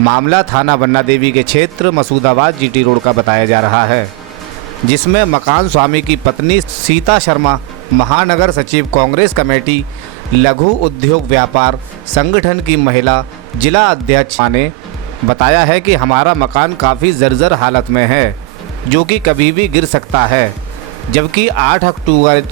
मामला थाना बन्ना देवी के क्षेत्र मसूदाबाद जीटी रोड का बताया जा रहा है, जिसमें मकान स्वामी की पत्नी सीता शर्मा, महानगर सचिव कांग्रेस कमेटी लघु उद्योग व्यापार संगठन की महिला जिला अध्यक्ष ने बताया है कि हमारा मकान काफ़ी जर्जर हालत में है, जो कि कभी भी गिर सकता है। जबकि 8 अक्टूबर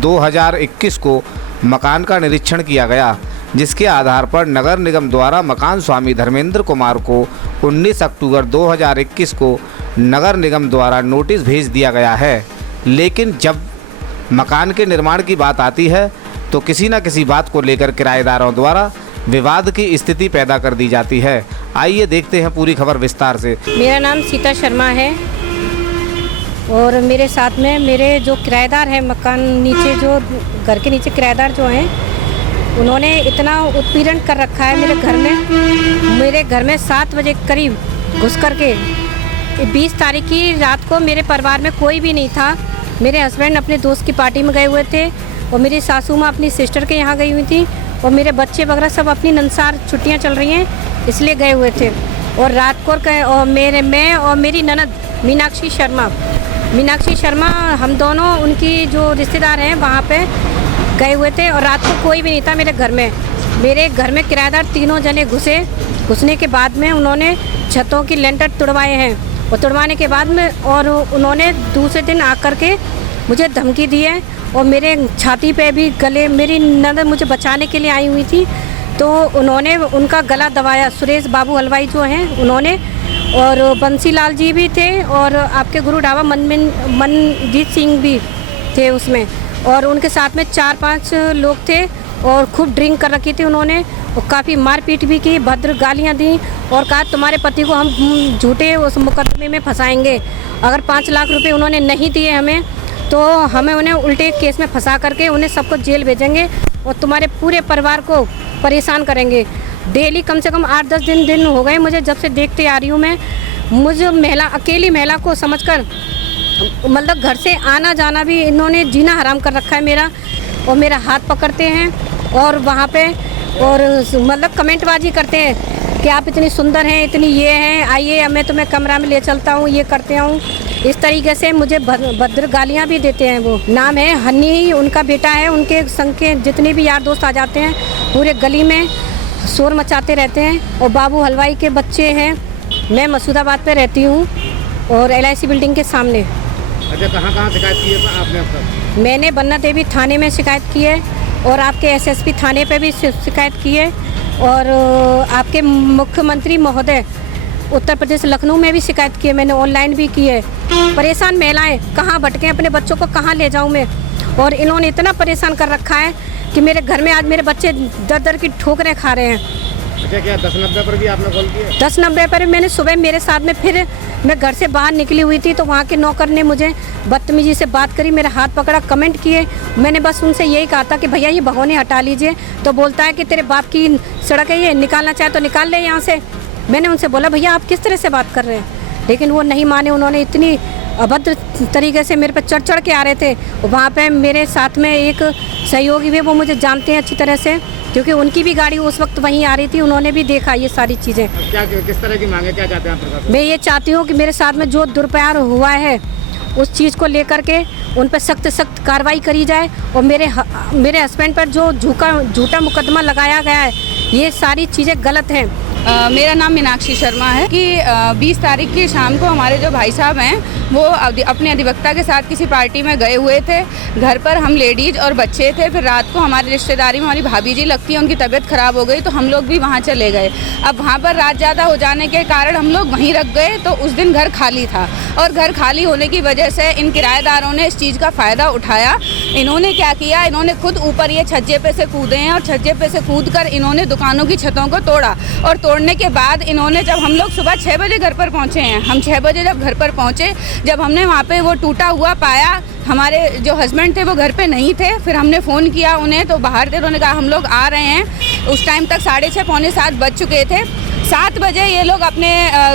2021 को मकान का निरीक्षण किया गया, जिसके आधार पर नगर निगम द्वारा मकान स्वामी धर्मेंद्र कुमार को 19 अक्टूबर 2021 को नगर निगम द्वारा नोटिस भेज दिया गया है। लेकिन जब मकान के निर्माण की बात आती है तो किसी न किसी बात को लेकर किराएदारों द्वारा विवाद की स्थिति पैदा कर दी जाती है। आइए देखते हैं पूरी खबर विस्तार से। मेरा नाम सीता शर्मा है और मेरे साथ में मेरे जो किराएदार हैं, मकान नीचे जो घर के नीचे किराएदार जो हैं, उन्होंने इतना उत्पीड़न कर रखा है मेरे घर में 7 बजे करीब घुस कर के 20 तारीख की रात को मेरे परिवार में कोई भी नहीं था। मेरे हस्बैंड अपने दोस्त की पार्टी में गए हुए थे और मेरी सासू माँ अपनी सिस्टर के यहाँ गई हुई थी और मेरे बच्चे वगैरह सब अपनी ननसार छुट्टियाँ चल रही हैं इसलिए गए हुए थे। और रात को और मैं और मेरी ननद मीनाक्षी शर्मा हम दोनों उनकी जो रिश्तेदार हैं वहाँ पे गए हुए थे और रात को कोई भी नहीं था मेरे घर में। मेरे घर में किराएदार 3 जने घुसने के बाद में उन्होंने छतों की लेंटर तुड़वाए हैं और तुड़वाने के बाद में और उन्होंने दूसरे दिन आकर के मुझे धमकी दी है और मेरे छाती पे भी गले, मेरी ननद मुझे बचाने के लिए आई हुई थी तो उन्होंने उनका गला दबाया। सुरेश बाबू हलवाई जो हैं उन्होंने, और बंसीलाल जी भी थे और आपके गुरु ढाबा मनजीत सिंह भी थे उसमें, और उनके साथ में 4-5 लोग थे और खूब ड्रिंक कर रखी थी उन्होंने और काफ़ी मारपीट भी की, भद्र गालियां दी और कहा तुम्हारे पति को हम झूठे उस मुकदमे में फंसाएंगे। अगर 5 लाख रुपए उन्होंने नहीं दिए हमें तो हमें उन्हें उल्टे केस में फंसा करके उन्हें सबको जेल भेजेंगे और तुम्हारे पूरे परिवार को परेशान करेंगे। डेली कम से कम 8-10 दिन हो गए मुझे जब से देखते आ रही हूँ मैं। मुझे अकेली महिला को समझकर मतलब घर से आना जाना भी इन्होंने जीना हराम कर रखा है मेरा, और मेरा हाथ पकड़ते हैं और वहाँ पे और मतलब कमेंटबाजी करते हैं कि आप इतनी सुंदर हैं, इतनी ये हैं, आइए मैं तुम्हें कमरा में ले चलता हूँ, ये करते हूँ। इस तरीके से मुझे भद्र गालियाँ भी देते हैं। वो नाम है हनी, उनका बेटा है, उनके संग के जितने भी यार दोस्त आ जाते हैं पूरे गली में शोर मचाते रहते हैं। और बाबू हलवाई के बच्चे हैं। मैं मसूदाबाद पे रहती हूँ और LIC बिल्डिंग के सामने। अच्छा, कहाँ शिकायत की है आपने अब तक? मैंने बन्ना देवी थाने में शिकायत की है और आपके SSP थाने पे भी शिकायत की है और आपके मुख्यमंत्री महोदय उत्तर प्रदेश लखनऊ में भी शिकायत की है, मैंने ऑनलाइन भी की है। परेशान महिलाएं कहाँ भटके, अपने बच्चों को कहाँ ले जाऊँ मैं, और इन्होंने इतना परेशान कर रखा है कि मेरे घर में आज मेरे बच्चे दर की ठोकरें खा रहे हैं। अच्छा, क्या 10-90 पर भी आपने कॉल किया? 10-90 पर मैंने सुबह मेरे साथ में फिर मैं घर से बाहर निकली हुई थी तो वहाँ के नौकर ने मुझे बदतमीजी से बात करी, मेरा हाथ पकड़ा, कमेंट किए। मैंने बस उनसे यही कहा था कि भैया ये भगोने हटा लीजिए, तो बोलता है कि तेरे बाप की सड़क है, ये निकालना चाहे तो निकाल ले यहाँ से। मैंने उनसे बोला भैया आप किस तरह से बात कर रहे हैं, लेकिन वो नहीं माने। उन्होंने इतनी अभद्र तरीके से मेरे पे चढ़ के आ रहे थे। वहाँ पे मेरे साथ में एक सहयोगी भी, वो मुझे जानते हैं अच्छी तरह से क्योंकि उनकी भी गाड़ी उस वक्त वहीं आ रही थी, उन्होंने भी देखा ये सारी चीज़ें। क्या किस तरह की मांगे, क्या चाहते हैं आप? मैं ये चाहती हूँ कि मेरे साथ में जो दुर्व्यवहार हुआ है उस चीज़ को लेकर के उन पर सख्त कार्रवाई करी जाए और मेरे हस्बैंड पर जो झूठा मुकदमा लगाया गया है ये सारी चीज़ें गलत हैं। मेरा नाम मीनाक्षी शर्मा है कि 20 तारीख की शाम को हमारे जो भाई साहब हैं वो अपने अधिवक्ता के साथ किसी पार्टी में गए हुए थे। घर पर हम लेडीज़ और बच्चे थे। फिर रात को हमारी रिश्तेदारी में हमारी भाभी जी लगती है, उनकी तबीयत ख़राब हो गई तो हम लोग भी वहाँ चले गए। अब वहाँ पर रात ज़्यादा हो जाने के कारण हम लोग वहीं रख गए तो उस दिन घर खाली था और घर खाली होने की वजह से इन किराएदारों ने इस चीज़ का फ़ायदा उठाया। इन्होंने क्या किया, इन्होंने खुद ऊपर ये छज्जे पे से कूदे हैं और छज्जे पे से कूद कर इन्होंने दुकानों की छतों को तोड़ा और तोड़ने के बाद इन्होंने, जब हम लोग सुबह 6 बजे घर पर पहुँचे हैं, हम 6 बजे जब घर पर पहुँचे, जब हमने वहाँ पे वो टूटा हुआ पाया, हमारे जो हस्बैंड थे वो घर पे नहीं थे। फिर हमने फ़ोन किया उन्हें तो बाहर थे, उन्होंने कहा हम लोग आ रहे हैं। उस टाइम तक 6:30 पौने 7 बज चुके थे। 7 बजे ये लोग अपने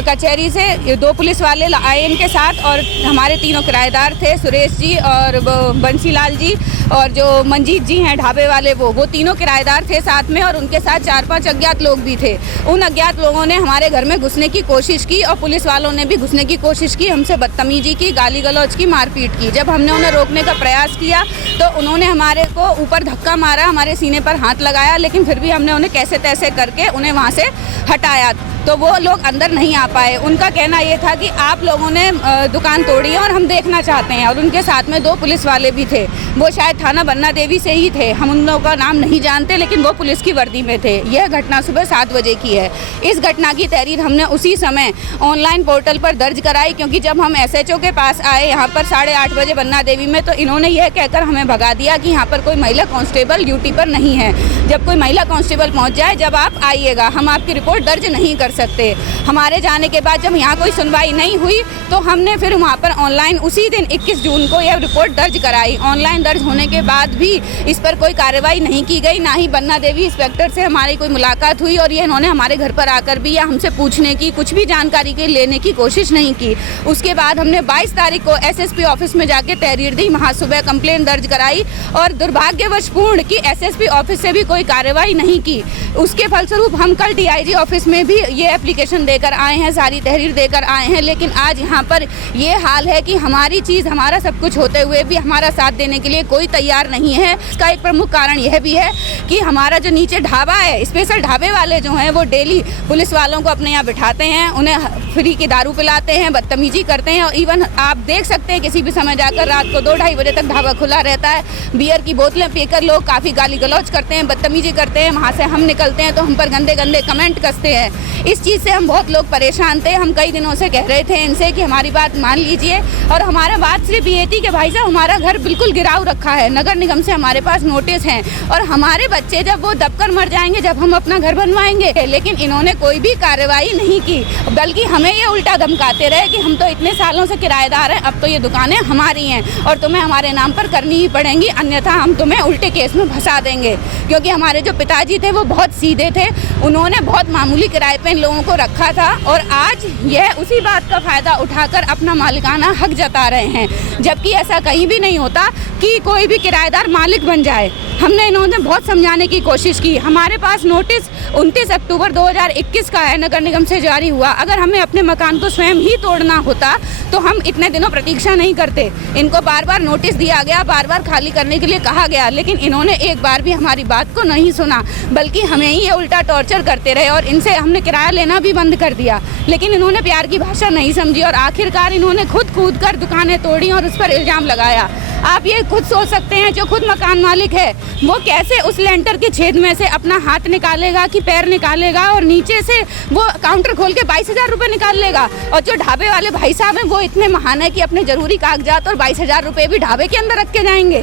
कचहरी से 2 पुलिस वाले आए इनके साथ, और हमारे 3 किराएदार थे, सुरेश जी और वो बंसीलाल जी और जो मंजीत जी हैं ढाबे वाले, वो तीनों किराएदार थे साथ में, और उनके साथ 4-5 अज्ञात लोग भी थे। उन अज्ञात लोगों ने हमारे घर में घुसने की कोशिश की और पुलिस वालों ने भी घुसने की कोशिश की, हमसे बदतमीजी की, गाली गलौज की, मारपीट की। जब हमने उन्हें रोकने का प्रयास किया तो उन्होंने हमारे को ऊपर धक्का मारा, हमारे सीने पर हाथ लगाया, लेकिन फिर भी हमने उन्हें कैसे तैसे करके उन्हें वहाँ से हटाया, तो वो लोग अंदर नहीं आ पाए। उनका कहना ये था कि आप लोगों ने दुकान तोड़ी है और हम देखना चाहते हैं, और उनके साथ में 2 पुलिस वाले भी थे, वो शायद थाना बन्ना देवी से ही थे, हम उन लोगों का नाम नहीं जानते, लेकिन वो पुलिस की वर्दी में थे। यह घटना सुबह 7 बजे की है। इस घटना की तहरीर हमने उसी समय ऑनलाइन पोर्टल पर दर्ज कराई, क्योंकि जब हम SHO के पास आए यहाँ पर 8:30 बजे बन्ना देवी में, तो इन्होंने यह कहकर हमें भगा दिया कि यहाँ पर कोई महिला कांस्टेबल ड्यूटी पर नहीं है, जब कोई महिला कांस्टेबल पहुँच जाए जब आप आइएगा, हम आपकी रिपोर्ट दर्ज नहीं कर सकते। हमारे जाने के बाद जब यहाँ कोई सुनवाई नहीं हुई तो हमने फिर वहाँ पर ऑनलाइन उसी दिन 21 जून को यह रिपोर्ट दर्ज कराई। ऑनलाइन दर्ज होने के बाद भी इस पर कोई कार्रवाई नहीं की गई, ना ही बन्ना देवी इंस्पेक्टर से हमारी कोई मुलाकात हुई, और ये इन्होंने हमारे घर पर आकर भी या हमसे पूछने की, कुछ भी जानकारी के लेने की कोशिश नहीं की। उसके बाद हमने 22 तारीख को SSP ऑफिस में जाके तहरीर दी, वहाँ सुबह कंप्लेंट दर्ज कराई, और दुर्भाग्यवशपूर्ण कि SSP ऑफिस से भी कोई कार्रवाई नहीं की। उसके फलस्वरूप हम कल DIG ऑफिस में भी ये एप्लीकेशन देकर आए हैं, सारी तहरीर देकर आए हैं, लेकिन आज यहाँ पर ये हाल है कि हमारी चीज़, हमारा सब कुछ होते हुए भी हमारा साथ देने के लिए कोई तैयार नहीं है। इसका एक प्रमुख कारण यह भी है कि हमारा जो नीचे ढाबा है, स्पेशल ढाबे वाले जो हैं वो डेली पुलिस वालों को अपने यहाँ बिठाते हैं, उन्हें फ्री की दारू पिलाते हैं, बदतमीजी करते हैं, और इवन आप देख सकते हैं किसी भी समय जाकर रात को 2-2:30 बजे तक ढाबा खुला रहता है। बियर की बोतलें पीकर लोग काफ़ी गाली गलौज करते हैं, बदतमीजी करते हैं, वहाँ से हम निकलते हैं तो हम पर गंदे गंदे कमेंट कसते हैं। इस चीज़ से हम बहुत लोग परेशान थे। हम कई दिनों से कह रहे थे इनसे कि हमारी बात मान लीजिए, और हमारा बात सिर्फ ये थी कि भाई साहब हमारा घर बिल्कुल गिराव रखा है, नगर निगम से हमारे पास नोटिस हैं, और हमारे बच्चे जब वो दबकर मर जाएंगे जब हम अपना घर बनवाएंगे। लेकिन इन्होंने कोई भी कार्रवाई नहीं की, बल्कि हमें ये उल्टा धमकाते रहे कि हम तो इतने सालों से किराएदार हैं, अब तो ये दुकानें हमारी हैं और तुम्हें हमारे नाम पर करनी ही पड़ेंगी, अन्यथा हम तुम्हें उल्टे केस में फंसा देंगे। क्योंकि हमारे जो पिताजी थे वो बहुत सीधे थे, उन्होंने बहुत मामूली किराए पे इन लोगों को रखा था, और आज यह उसी बात का फ़ायदा उठाकर अपना मालिकाना हक जता रहे हैं, जबकि ऐसा कहीं भी नहीं होता कि कोई भी किराएदार मालिक बन जाए। हमने इन्होंने बहुत समझाने की कोशिश की। हमारे पास नोटिस 29 अक्टूबर 2021 का है, नगर निगम से जारी हुआ। अगर हमें अपने मकान को स्वयं ही तोड़ना होता तो हम इतने दिनों प्रतीक्षा नहीं करते। इनको बार बार नोटिस दिया गया, बार बार खाली करने के लिए कहा गया, लेकिन इन्होंने एक बार भी हमारी बात को नहीं सुना, बल्कि हमें ही ये उल्टा टॉर्चर करते रहे, और इनसे हमने किराया लेना भी बंद कर दिया। लेकिन इन्होंने प्यार की भाषा नहीं समझी, और आखिरकार इन्होंने खुद कूद कर दुकानें तोड़ी और उस पर इल्ज़ाम लगाया। आप ये खुद सोच सकते हैं, जो खुद मकान मालिक है वो कैसे उस लेंटर के छेद में से अपना हाथ निकालेगा कि पैर निकालेगा, और नीचे से वो काउंटर खोल के 22,000 रुपये निकाल लेगा। और जो ढाबे वाले भाई साहब हैं वो इतने महान है कि अपने ज़रूरी कागजात और 22,000 रुपये भी ढाबे के अंदर रख के जाएंगे।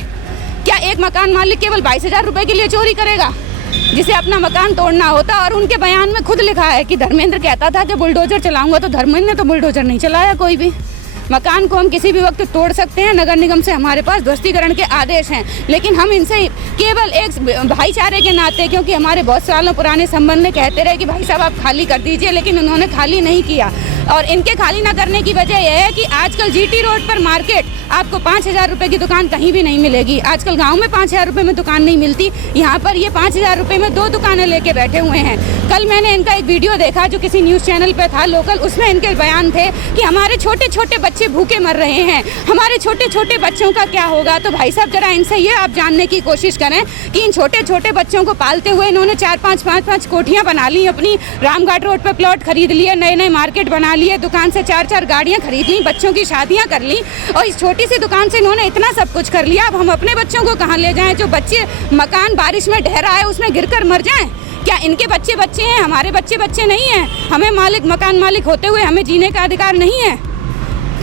क्या एक मकान मालिक केवल 22,000 रुपये के लिए चोरी करेगा, जिसे अपना मकान तोड़ना होता? और उनके बयान में खुद लिखा है कि धर्मेंद्र कहता था कि बुलडोजर चलाऊंगा, तो धर्मेंद्र ने तो बुलडोजर नहीं चलाया कोई भी। मकान को हम किसी भी वक्त तोड़ सकते हैं, नगर निगम से हमारे पास ध्वस्तीकरण के आदेश हैं, लेकिन हम इनसे केवल एक भाईचारे के नाते, क्योंकि हमारे बहुत सालों पुराने संबंध में कहते रहे कि भाई साहब आप खाली कर दीजिए, लेकिन उन्होंने खाली नहीं किया। और इनके खाली न करने की वजह यह है कि आजकल GT रोड पर मार्केट आपको 5,000 रुपये की दुकान कहीं भी नहीं मिलेगी। आजकल गांव में 5,000 रुपये में दुकान नहीं मिलती, यहाँ पर ये 5,000 रुपये में 2 दुकानें लेके बैठे हुए हैं। कल मैंने इनका एक वीडियो देखा जो किसी न्यूज़ चैनल पे था लोकल, उसमें इनके बयान थे कि हमारे छोटे छोटे बच्चे भूखे मर रहे हैं, हमारे छोटे छोटे बच्चों का क्या होगा। तो भाई साहब जरा इनसे ये आप जानने की कोशिश करें कि इन छोटे छोटे बच्चों को पालते हुए इन्होंने 4-5 कोठियाँ बना ली, अपनी रामघाट रोड पर प्लॉट खरीद लिए, नए नए मार्केट बना लिए, दुकान से 4-4 गाड़ियाँ खरीद ली, बच्चों की शादियाँ कर ली, और इस छोटी सी दुकान से इन्होंने इतना सब कुछ कर लिया। अब हम अपने बच्चों को कहाँ ले जाएं? जो बच्चे मकान बारिश में ढह रहा है उसमें गिरकर मर जाएं? क्या इनके बच्चे बच्चे हैं, हमारे बच्चे बच्चे नहीं हैं? हमें मकान मालिक होते हुए हमें जीने का अधिकार नहीं है?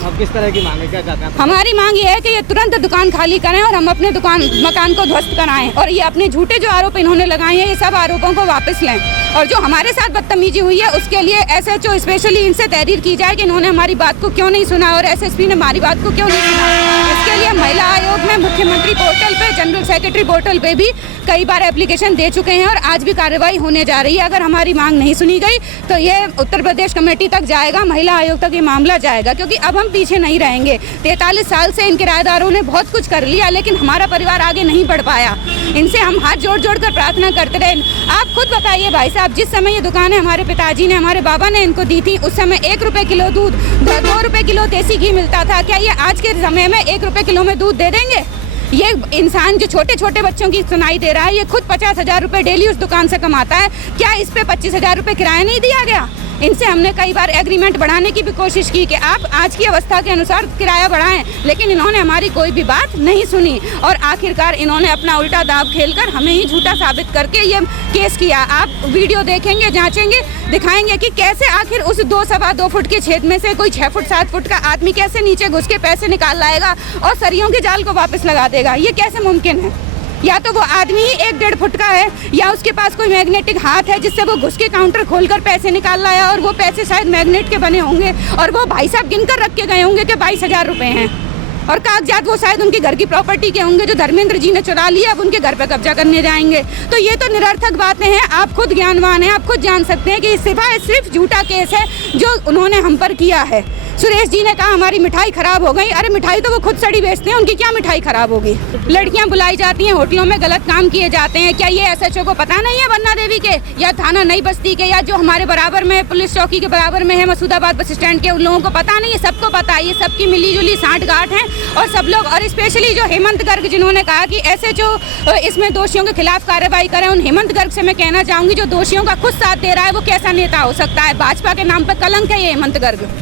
अब किस तरह की मांग है, क्या चाहते हैं? हमारी मांग ये है कि ये तुरंत दुकान खाली करें और हम अपने मकान को ध्वस्त कराएं, और ये अपने झूठे जो आरोप इन्होंने लगाए हैं ये सब आरोपों को वापस लें, और जो हमारे साथ बदतमीजी हुई है उसके लिए SHO स्पेशली इनसे तहरीर की जाए कि इन्होंने हमारी बात को क्यों नहीं सुना, और SSP ने हमारी बात को क्यों नहीं सुना। इसके लिए महिला आयोग में मुख्यमंत्री पोर्टल पे, जनरल सेक्रेटरी पोर्टल पे भी कई बार एप्लीकेशन दे चुके हैं और आज भी कार्रवाई होने जा रही है। अगर हमारी मांग नहीं सुनी गई तो ये उत्तर प्रदेश कमेटी तक जाएगा, महिला आयोग तक ये मामला जाएगा, क्योंकि अब हम पीछे नहीं रहेंगे। 43 साल से इन किराएदारों ने बहुत कुछ कर लिया, लेकिन हमारा परिवार आगे नहीं बढ़ पाया। इनसे हम हाथ जोड़ जोड़ कर प्रार्थना करते रहे। आप खुद बताइए भाई साहब, जिस समय ये दुकानें हमारे पिताजी ने, हमारे बाबा ने इनको दी थी, उस समय 1 रुपये किलो दूध, 2 रुपये किलो देसी घी मिलता था। क्या ये आज के समय में 1 रुपये किलो में दूध दे देंगे? ये इंसान जो छोटे छोटे बच्चों की सुनाई दे रहा है, ये खुद 50,000 रुपये डेली उस दुकान से कमाता है। क्या इस पे 25,000 रुपये किराया नहीं दिया गया? इनसे हमने कई बार एग्रीमेंट बढ़ाने की भी कोशिश की कि आप आज की अवस्था के अनुसार किराया बढ़ाएं, लेकिन इन्होंने हमारी कोई भी बात नहीं सुनी और आखिरकार इन्होंने अपना उल्टा दाव खेलकर हमें ही झूठा साबित करके ये केस किया। आप वीडियो देखेंगे, जांचेंगे, दिखाएंगे कि कैसे आखिर उस 2-2.25 फुट के छेद में से कोई 6 फुट 7 फुट का आदमी कैसे नीचे घुस के पैसे निकाल लाएगा और सरियों के जाल को वापस लगा देगा। ये कैसे मुमकिन है? या तो वो आदमी ही 1-1.5 फुट का है, या उसके पास कोई मैग्नेटिक हाथ है जिससे वो घुस के काउंटर खोलकर पैसे निकाल लाया, और वो पैसे शायद मैग्नेट के बने होंगे और वो भाई साहब गिनकर रख के गए होंगे कि 22,000 रुपये हैं, और कागजात वो शायद उनके घर की प्रॉपर्टी के होंगे जो धर्मेंद्र जी ने चुरा लिया, अब उनके घर पे कब्जा करने जाएंगे। तो ये तो निरर्थक बातें हैं। आप खुद ज्ञानवान हैं, आप खुद जान सकते हैं कि सिर्फ झूठा केस है जो उन्होंने हम पर किया है। सुरेश जी ने कहा हमारी मिठाई खराब हो गई। अरे मिठाई तो वो खुद सड़ी बेचते हैं, उनकी क्या मिठाई खराब होगी? लड़कियां बुलाई जाती हैं, होटलों में गलत काम किए जाते हैं। क्या ये SHO को पता नहीं है बन्ना देवी के, या थाना नई बस्ती के, या जो हमारे बराबर में पुलिस चौकी के बराबर में है मसूदाबाद बस स्टैंड के, उन लोगों को पता नहीं है? सबको पता है। ये सबकी मिलीजुली सांठगांठ है और सब लोग, और स्पेशली जो हेमंत गर्ग जिन्होंने कहा कि SHO इसमें दोषियों के खिलाफ कार्रवाई करें, उन हेमंत गर्ग से मैं कहना चाहूंगी जो दोषियों का खुद साथ दे रहा है वो कैसा नेता हो सकता है? भाजपा के नाम पर कलंक है ये हेमंत गर्ग।